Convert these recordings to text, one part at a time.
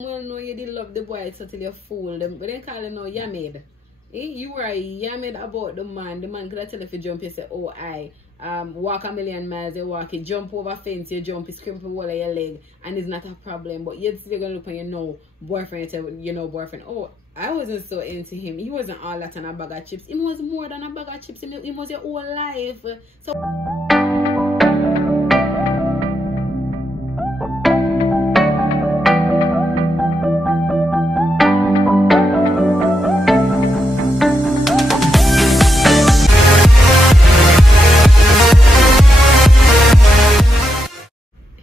Well, no, you did love the boy so till you fool them. But they call it no yammed. You were yammed about the man. The man could have tell if you jump, you say, oh, I walk a million miles, you walk, you jump over fence, you jump, you scrimp all of your leg, and it's not a problem. But you're still gonna look on your no boyfriend, you know, boyfriend. Oh, I wasn't so into him. He wasn't all that on a bag of chips. He was more than a bag of chips. He was your whole life. So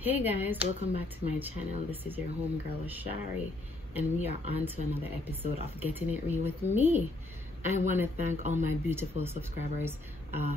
hey guys, welcome back to my channel. This is your homegirl Shari, and we are on to another episode of Getting It Real with me. I want to thank all my beautiful subscribers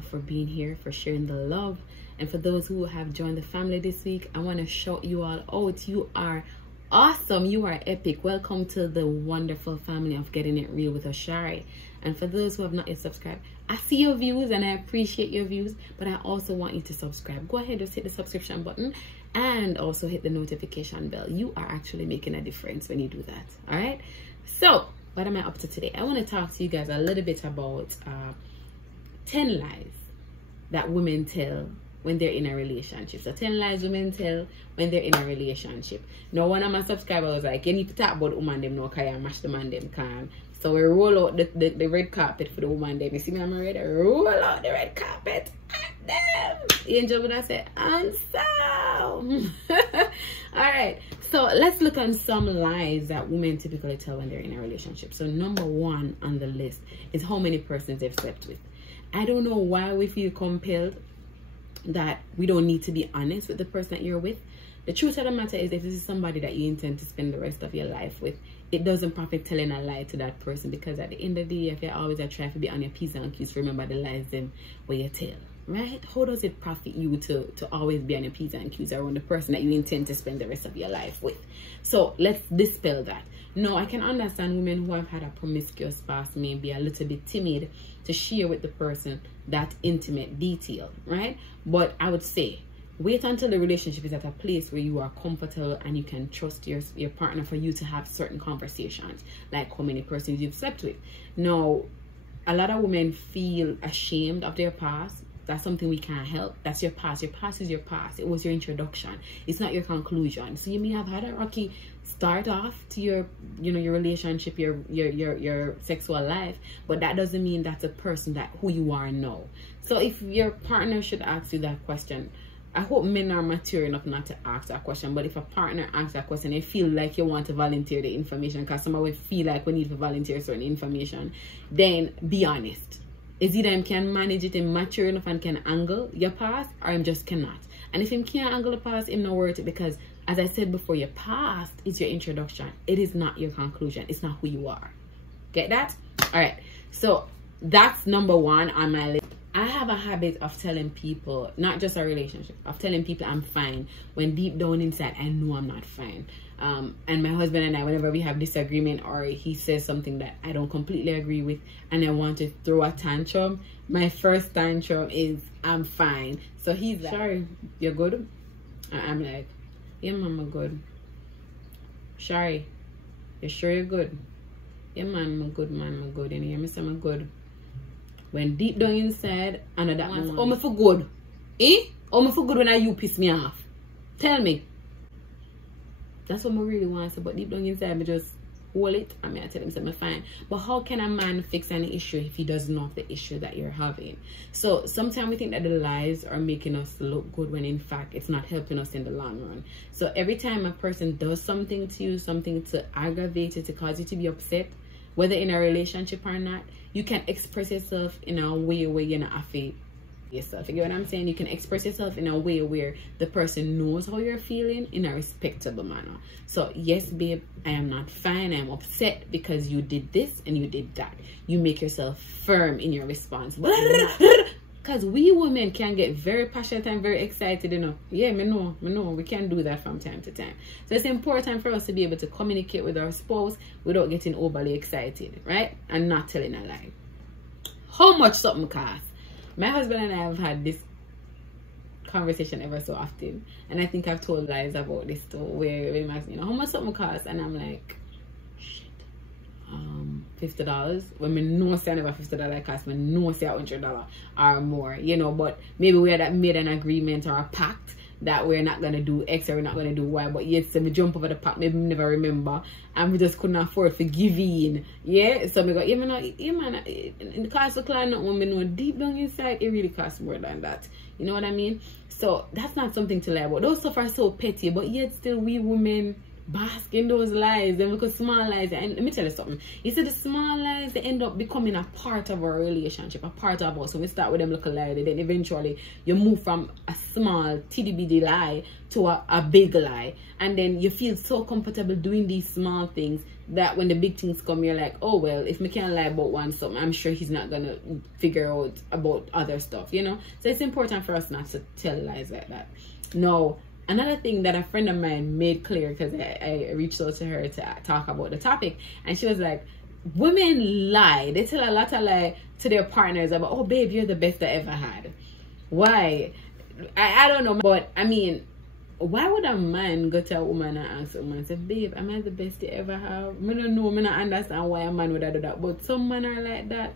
for being here, for sharing the love, and for those who have joined the family this week. I want to shout you all out. You are awesome. You are epic. Welcome to the wonderful family of Getting It Real with Shari. And for those who have not yet subscribed, I see your views and I appreciate your views, but I also want you to subscribe. Go ahead, just hit the subscription button and also hit the notification bell. You are actually making a difference when you do that. All right, so what am I up to today? I want to talk to you guys a little bit about 10 lies that women tell when they're in a relationship. So 10 lies women tell when they're in a relationship. Now, one of my subscribers was like, you need to talk about the woman them now, because you mash the man them can. So we roll out the red carpet for the woman them. You see me, I'm ready? Roll out the red carpet at them. Angel would have said, and so. Alright, so let's look on some lies that women typically tell when they're in a relationship. So number one on the list is how many persons they've slept with. I don't know why we feel compelled that we don't need to be honest with the person that you're with. The truth of the matter is, if this is somebody that you intend to spend the rest of your life with, it doesn't profit telling a lie to that person, because at the end of the day, if you're always try to be on your P's and Q's, remember the lies them where you tell, right? How does it profit you to always be on your P's and Q's around the person that you intend to spend the rest of your life with? So let's dispel that. No, I can understand women who have had a promiscuous past may be a little bit timid to share with the person that intimate detail, right? But I would say, wait until the relationship is at a place where you are comfortable and you can trust your partner for you to have certain conversations, like how many persons you've slept with. Now, a lot of women feel ashamed of their past. That's something we can't help. That's your past. Your past is your past. It was your introduction. It's not your conclusion. So you may have had a rocky start off to your, you know, your relationship, your sexual life, but that doesn't mean that's a person that who you are now. So if your partner should ask you that question, I hope men are mature enough not to ask that question. But if a partner asks that question, they feel like you want to volunteer the information, because some would feel like we need to volunteer certain information, then be honest. Is either him can manage it and mature enough and can angle your past, or him just cannot. And if him can't angle the past, him not worth it, because as I said before, your past is your introduction. It is not your conclusion. It's not who you are. Get that? All right. So that's number one on my list. I have a habit of telling people, not just a relationship, of telling people I'm fine, when deep down inside I know I'm not fine. And my husband and I, whenever we have disagreement or he says something that I don't completely agree with and I want to throw a tantrum, my first tantrum is I'm fine. So he's like, Shari, you're good? I'm like, yeah, man, I'm good. Shari, you sure you're good? Yeah, man, I'm good, man, I'm good. And you hear me say I'm good? When deep down inside, another one, oh, me for good. Eh? Oh, me for good when you piss me off. Tell me. That's what I really want to say, but deep down inside, me just hold it and I tell him I'm fine. But how can a man fix an issue if he doesn't know the issue that you're having? So sometimes we think that the lies are making us look good, when in fact it's not helping us in the long run. So every time a person does something to you, something to aggravate you, to cause you to be upset, whether in a relationship or not, you can express yourself in a way where you're not afraid yourself. You get what I'm saying? You can express yourself in a way where the person knows how you're feeling in a respectable manner. So yes, babe, I am not fine. I am upset because you did this and you did that. You make yourself firm in your response. Because we women can get very passionate and very excited, you know. Yeah, me know, we can do that from time to time. So it's important for us to be able to communicate with our spouse without getting overly excited, right? And not telling a lie. How much something costs? My husband and I have had this conversation ever so often, and I think I've told lies about this too, where they ask, you know, how much something costs, and I'm like, shit, $50. When me know say never $50 cost, me know say $100 or more, you know. But maybe we had made an agreement or a pact that we're not gonna do X or we're not gonna do Y, but yet so we jump over the pact, maybe we never remember, and we just couldn't afford to give in. Yeah, so we go, yeah man, it costs a client not when we know deep down inside it really costs more than that. You know what I mean? So that's not something to lie about. Those stuff are so petty, but yet still we women bask in those lies. Then because small lies, and let me tell you something, you see the small lies, they end up becoming a part of our relationship, a part of us. So we start with them little lies, then eventually you move from a small TDBD lie to a big lie, and then you feel so comfortable doing these small things that when the big things come, you're like, oh well, if me can't lie about one something, I'm sure he's not gonna figure out about other stuff, you know. So it's important for us not to tell lies like that. No. Another thing that a friend of mine made clear, because I reached out to her to talk about the topic, and she was like, women lie. They tell a lot of lie to their partners about, oh babe, you're the best I ever had. Why? I don't know, but I mean, why would a man go to a woman and ask a woman, say, babe, am I the best you ever have? I don't know, I don't understand why a man would do that, but some men are like that.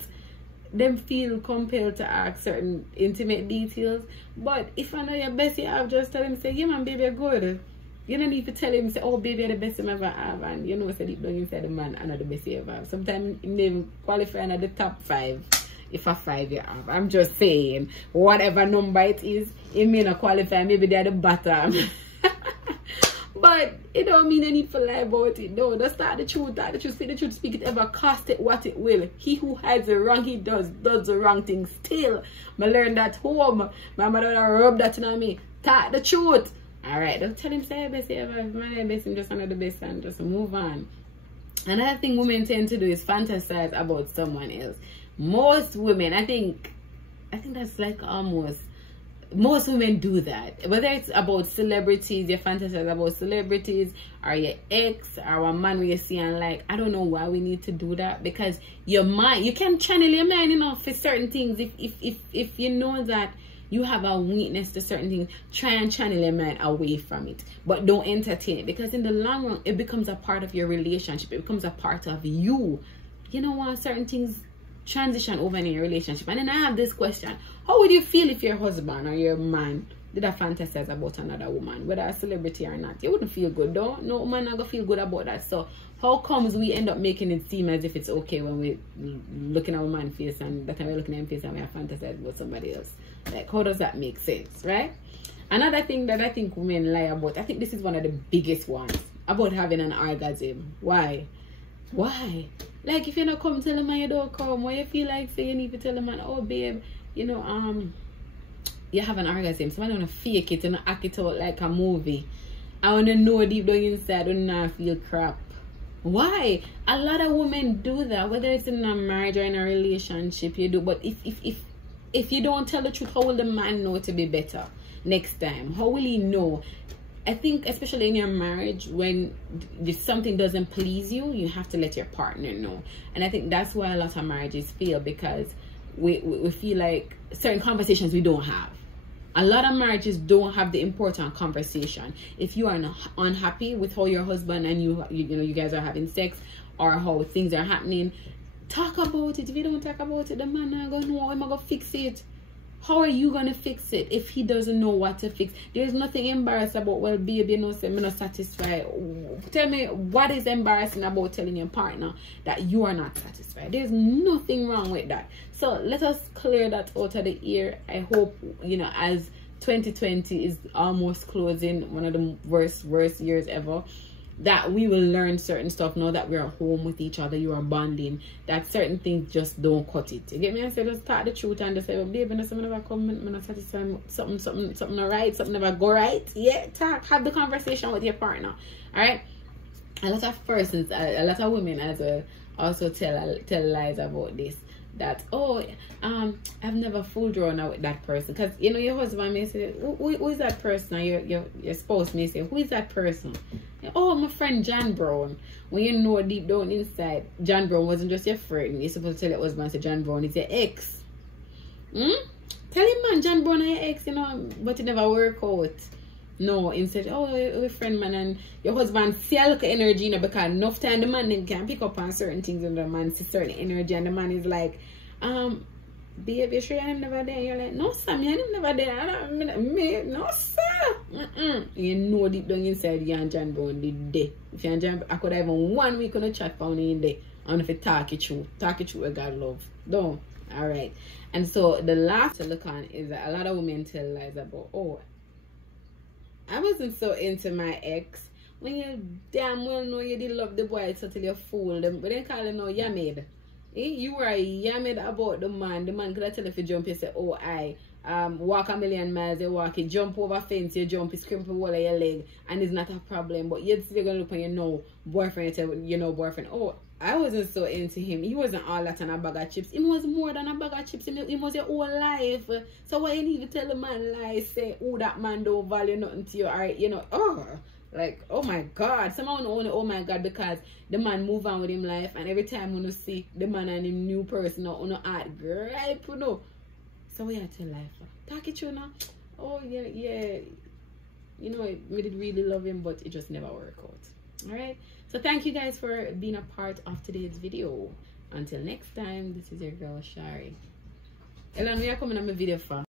Them feel compelled to ask certain intimate details. But if I know you're best you have, just tell him, say, yeah man, baby, you're good. You don't need to tell him, say, oh baby, you're the best you ever have, and you know, say deep down inside the man, I'm not the best you ever have. Sometimes you may qualify at the top 5 if a 5 you have. I'm just saying, whatever number it is, it may not qualify, maybe they're the bottom. But it don't mean any for lie about it. No, just start the truth, speak the truth, speak it ever, cost it what it will. He who hides the wrong, he does the wrong thing still. I learned that home. My mother rubbed that on me. Talk the truth. Alright, don't tell him say best ever, my best and just another best and just move on. Another thing women tend to do is fantasize about someone else. Most women, I think that's like almost, most women do that. Whether it's about celebrities, you fantasize about celebrities, or your ex, or a man you see and like, I don't know why we need to do that, because your mind, you can channel your mind enough for certain things. If you know that you have a weakness to certain things, try and channel your mind away from it, but don't entertain it, because in the long run it becomes a part of your relationship, it becomes a part of you. You know what, certain things transition over in your relationship. And then I have this question: how would you feel if your husband or your man did a fantasize about another woman, whether a celebrity or not? You wouldn't feel good, though. No man not gonna feel good about that. So how comes we end up making it seem as if it's okay when we looking at a man's face, and that time we're looking at him face and we are fantasizing about somebody else? Like, how does that make sense, right? Another thing that I think women lie about, I think this is one of the biggest ones, about having an orgasm. Why? Like, if you don't come tell a man you don't come, why you feel like say you need to tell a man, oh babe, you know, you have an orgasm. So I don't want to fake it and act it out like a movie. I want to know deep down inside, I don't know, feel crap. Why? A lot of women do that, whether it's in a marriage or in a relationship, you do. But if you don't tell the truth, how will the man know to be better next time? How will he know? I think especially in your marriage, when something doesn't please you, you have to let your partner know. And I think that's why a lot of marriages fail, because we feel like certain conversations we don't have. A lot of marriages don't have the important conversation. If you are unhappy with how your husband and you guys are having sex, or how things are happening, talk about it. If you don't talk about it, the man not gonna know how I'm gonna fix it. How are you gonna fix it if he doesn't know what to fix? There's nothing embarrassing about, well, baby, you know, say I'm not satisfied. Tell me what is embarrassing about telling your partner that you are not satisfied. There's nothing wrong with that. So let us clear that out of the air. I hope, you know, as 2020 is almost closing, one of the worst years ever, that we will learn certain stuff now that we're home with each other, you are bonding, that certain things just don't cut it. You get me? I say just talk the truth and just say, well, baby, something never come, I'm not satisfied, something not right, something never go right. Yeah, talk, have the conversation with your partner. Alright? A lot of persons, a lot of women as well also tell lies about this. That, oh, I've never fooled around with that person. Because, you know, your husband may say, who is that person? Or your spouse may say, who is that person? Oh, my friend John Brown. When you know deep down inside, John Brown wasn't just your friend. You're supposed to tell your husband, say, John Brown is your ex. Tell him, man, John Brown and your ex, you know, but it never work out. No, instead, oh, we're friend, man, and your husband see a look of energy, you know, because enough time the man can pick up on certain things and the man see certain energy, and the man is like, babe, you sure I'm never there? You're like, no, sir, me, I'm never there. No, sir. You know deep down inside, you and John Brown did there. If you and John, I could have even 1 week on a chat phone in there. And if you talk it through with God love. Don't. Alright. And so the last to look on is that a lot of women tell lies about, oh, I wasn't so into my ex. When you damn well know you did love the boy so till you fool them. But then call him now yammed. You were yammed about the man. The man could have tell if you jump, you say, oh, I walk a million miles, you walk, you jump over fence, you jump, you scrape the wall of your leg, and it's not a problem. But you're still gonna look on your no boyfriend, you tell you know boyfriend, oh, I wasn't so into him. He wasn't all that on a bag of chips. He was more than a bag of chips. He was your whole life. So why you need to tell a man lies, say, oh, that man don't value nothing to you, or, you know, oh, like, oh my God. Someone only, oh my God, because the man move on with him life, and every time you see the man and him new person, or no art gripe, you know. So we have to life. Talk it through now. Oh, yeah. You know, we did really love him, but it just never worked out. Alright? So thank you guys for being a part of today's video. Until next time, this is your girl Shari. Elan, we are coming on my video for.